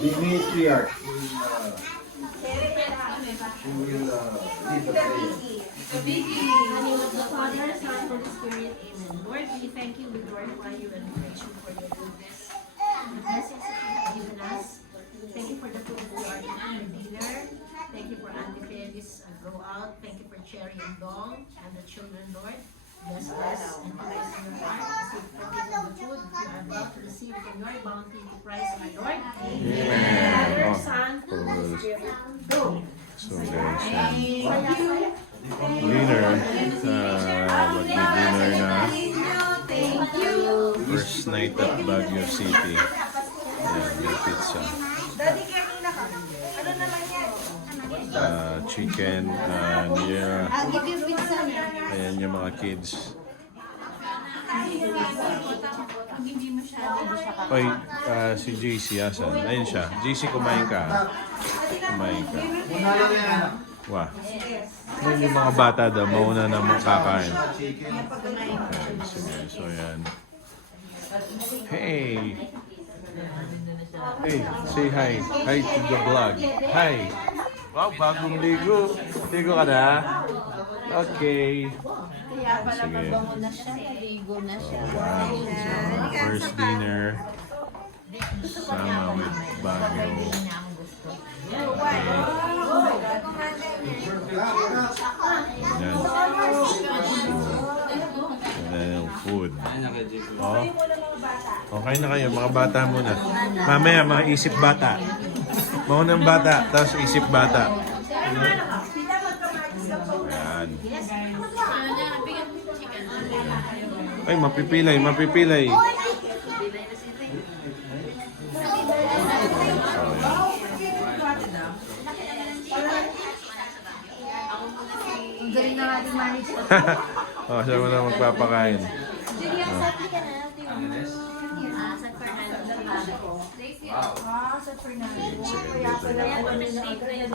The matriarch will lead the prayer. In the name of the Father, Son, and Holy Spirit, Amen. Lord, we thank you, we glorify you, and praise you for your goodness, the blessings that you have given us. Thank you for the food that we are eating, the dinner. Thank you for Auntie Felix and Go Out. Thank you for Cherry and Dong and the children, Lord. Bless us and bless your heart as we partake of the food that you are about to receive from your bounty to Christ our Lord. Amen. Father, Son, and Holy Spirit. Go. So guys, dinner, mag-dinner na. First night at Baguio City. Ayan, may pizza. Chicken, yeah. Ayan yung mga kids. Oy, si JC, asan? Ayun siya. JC, kumain ka. Kumain ka. Wah. Ayun yung mga bata daw, mauna na makakain. Okay, sige. So, yan. Hey! Hey, say hi. Hi to the vlog. Hi! Wow, bagong ligo. Ligo ka na? Okay. Kaya pala mabango na siya, ligo na siya. Wow. So, first dinner. Sama with Baguio. Yan. Yan yung food. Oh. Okay na kayo, mga bata muna. Mamaya, mga isip bata. Maunang bata, tapos isip bata. Yan. Ay, mapipilay, mapipilay. Ang galing na natin manage. Oh, siya mo na magpapakain. Sa Fernando. Sige, later.